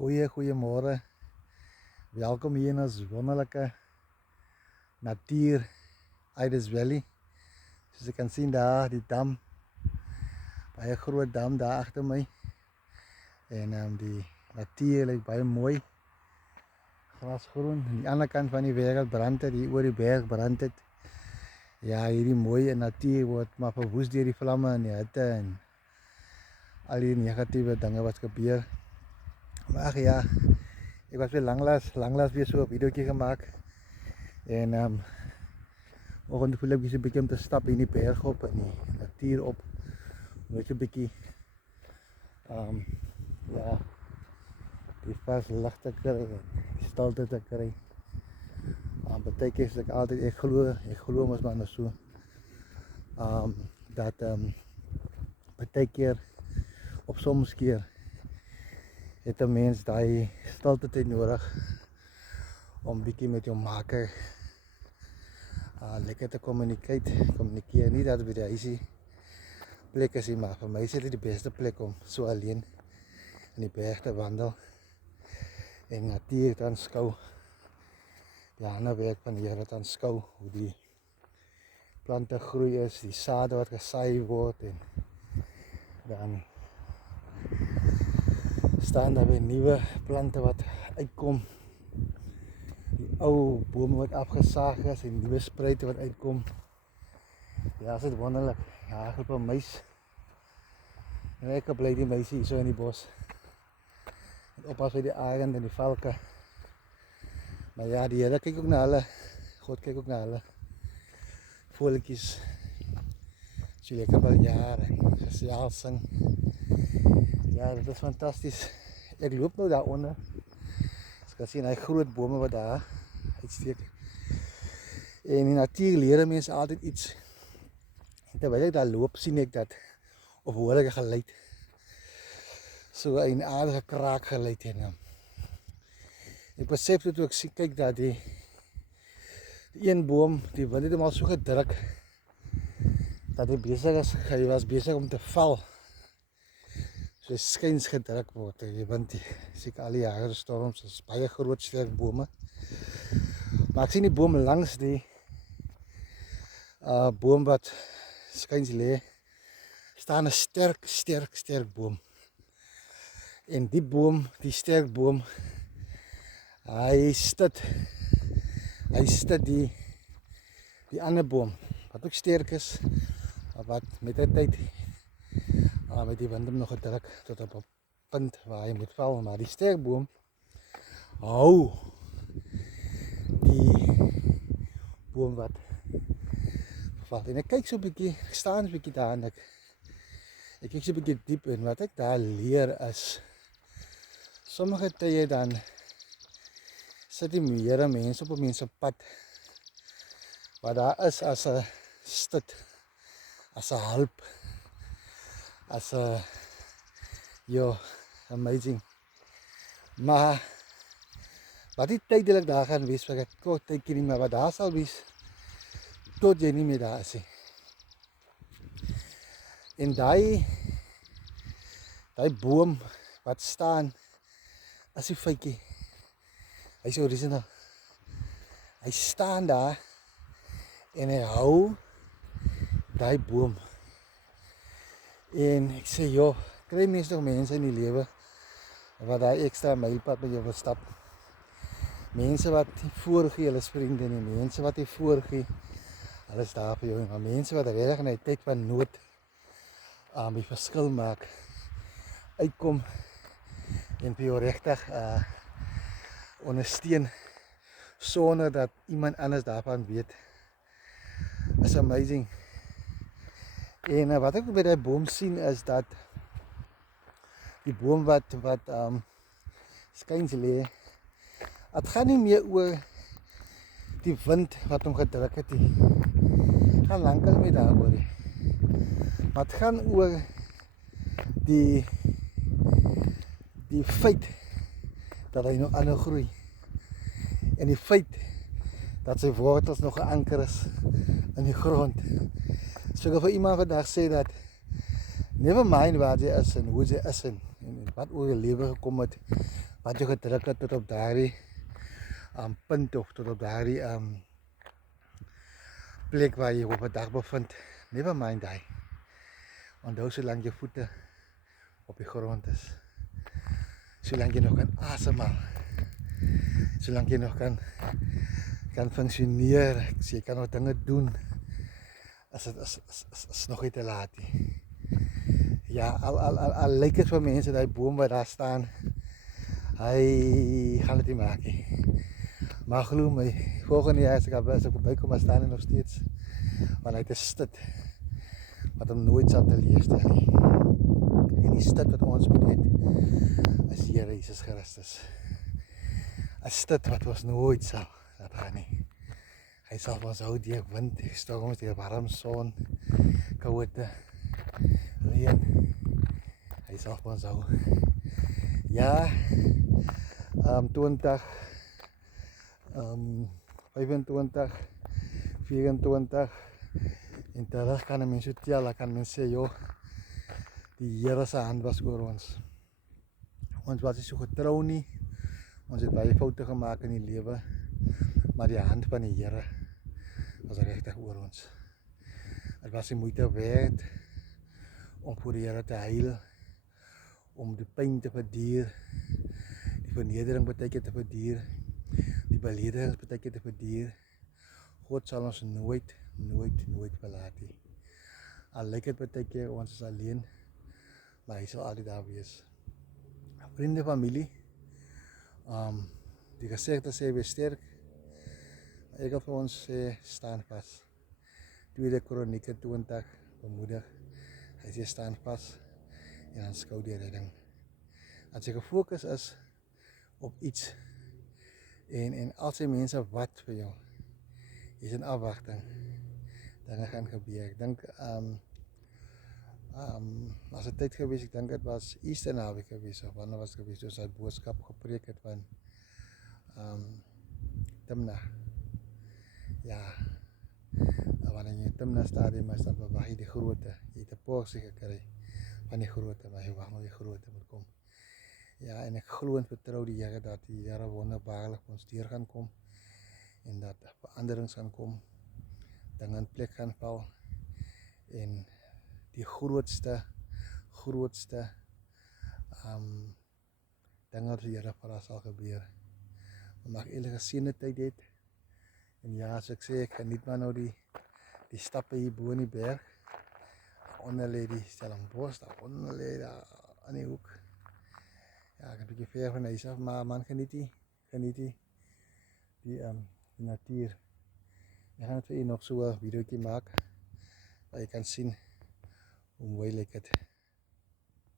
Goeiemorgen. Welkom hier in ons wonderlijke natuur, Ides Valley. Soos jy kan sien daar, die dam. Baie groot dam daar agter my. En die natuur lyk baie mooi. Grasgroen. Aan die ander kant van die wêreld brand het, hier oor die berg brand het. Ja, hierdie mooie natuur word maar verwoes deur die vlamme en die hitte en al die negatiewe dinge wat gebeur. Maar ag ja, ek was weer langlaas weer so 'n videootjie gemaak. En oggend voel ek bietjie om te stap in die berg op en die natuur op. Net 'n bietjie ja, die vars lig te kry, die stilte te kry. Partykeer is ek glo mos maar so. Dat partykeer op soms keer het 'n mens daai stilte tyd nodig om bietjie met jou maker lekker te kommunikeer. Nie dat by die huisie plek is, maar vir my is dit die beste plek om so alleen in die berg te wandel en natuur te aanskou. Die ander werk van die Here te aanskou, hoe die plante groei is, die sade wat gesaai word en dan staan daar weer nuwe plante wat uitkom. Die ou bome wat afgesaag is en nuwe spruite wat uitkom. Ja, dit is wonderlik. Ja, ek het 'n muis. En ek bly die muisie hier so in die bos. En oppas vir die arend en die valke. Maar ja, die Here kyk ook na hulle. God kyk ook na hulle. Voeltjies. So lekker wel jare. Gesels sing. Ja, dit is fantasties. Ek loop nou daar onder. Jy kan sien hy groot bome wat daar uitsteek. En in die natuur leer mense altyd iets. En terwyl ek daar loop, sien ek dat of hoor ek 'n geluid. So 'n aardige kraak geluid en ek besef toe ek kyk dat die een boom, die wind het hom al so gedruk dat hy was besig om te val. So skuins gedruk word. Jy wind, seker al die jare storms, is baie groot sterk bome. Maar ek sien die boom langs die boom wat skuins lê, staan 'n sterk boom. En die boom, die sterk boom, hy stit die ander boom wat ook sterk is, wat met die tyd met die wind hom nog gedruk tot op 'n punt waar hy moet val. Maar die sterk boom hou die boom wat val. En ek kyk so 'n bietjie, ek staan 'n bietjie daar en ek kyk so 'n bietjie diep en wat ek daar leer is, sommige tye dan sit die Here mense op 'n mens se pad wat daar is as 'n stut, as 'n hulp, as 'n amazing. Maar wat die tydelik daar gaan wees vir 'n kort tydjie nie, maar wat daar sal wees tot jy nie meer daar is nie. En daai boom wat staan as die feitjie. Hy's original. Hy staan daar en hy hou daai boom. En ek sê, kry mense nog mense in die lewe wat daai ekstra mylpad met jou wil stap. Mense wat nie voorgee hulle vriende nie, mense wat nie voorgee hulle is daar vir jou, maar mense wat regtig in 'n tyd van nood die verskil maak, uitkom en vir jou regtig ondersteun sonder dat iemand anders daarvan weet, is amazing. En wat ek by die boom sien is dat die boom wat skuins lê, dit gaan nie meer oor die wind wat hom gedruk het nie. Gaan lankal mee daaroor nie. Maar dit gaan oor die feit dat hy nog aanhou groei. En die feit dat sy wortels nog geanker is in die grond. So ek wil vir iemand vandag sê dat never mind waar jy is en hoe jy is en wat oor je leven gekomen het, wat je gedrukt het tot op daardie punt of tot op daardie plek waar je op een dag bevindt. Never mind die. Onthou zolang je voeten op de grond is. Zolang je nog kan asemhalen. Zolang je nog kan functioneren. Je kan nog dingen doen. Is nog niet te laat. Ja, al lijkt het voor mensen dat die boom waar daar staan. Hij gaat het niet maken. Maar geloof me, volgende jaar als ik erbij kom, staan nog steeds. Want het is stad wat hem nooit zal teleurstellen. En die stad wat ons moet hê, is Here Jesus Christus. 'n Stad wat ons nooit sal laat gaan nie. Hy sal ons hou deur wind, storms, deur warm son, koude, reën. Hy sal ons hou. Ja, 20, 25, 24 en terug kan men so tel, dan kan men sê, joh, die Here se hand was oor ons. Ons was nie so getrou nie. Ons het baie foute gemaak in die lewe, maar die hand van die Here was regtig oor ons. Het was die moeite werd om voor die Here te huil, om die pyn te verduur, die vernedering baie keer te verduur, die beledigings baie keer te verduur. God sal ons nooit verlaat nie. Al lyk dit baie keer ons is alleen, maar hy sal altyd daar wees. Vriende, familie, die gesegde sê wees sterk, maar ek wil vir ons sê, staan vas. 2 Kronieke 20 bemoedig, hy sê staan vas en aanskou die redding. As jy gefokus is op iets en al sy mense wat vir jou, is in afwagting, dinge gaan gebeur. Ek dink as het tyd gewees, ek dink het was Easter naweek gewees, of wanneer was het gewees, toe sy boodskap gepreek het van Timna. Ja, wanneer jy in Timna stadium is, dan verwag jy die groote, jy het 'n porsie gekry van die groote, maar jy wag maar die groote moet kom. Ja, en ek glo en vertrou die Here dat die Here wonderbaarlik ons deur gaan kom, en dat veranderings gaan kom, dinge in plek gaan val, en die grootste dinge wat die Here vir ons sal gebeur. Ons mag enige geseënde tyd hê, en ja, as ek sê, ek geniet maar nou die stappe hier bo in die berg, onder lê die Stellenbosch, daar onder lê daar aan die hoek. Ja, ek het 'n bietjie ver van huis af, maar man geniet die natuur. Ek gaan vir u nog so 'n videoetjie maak, waar jy kan sien hoe mooi lyk dit.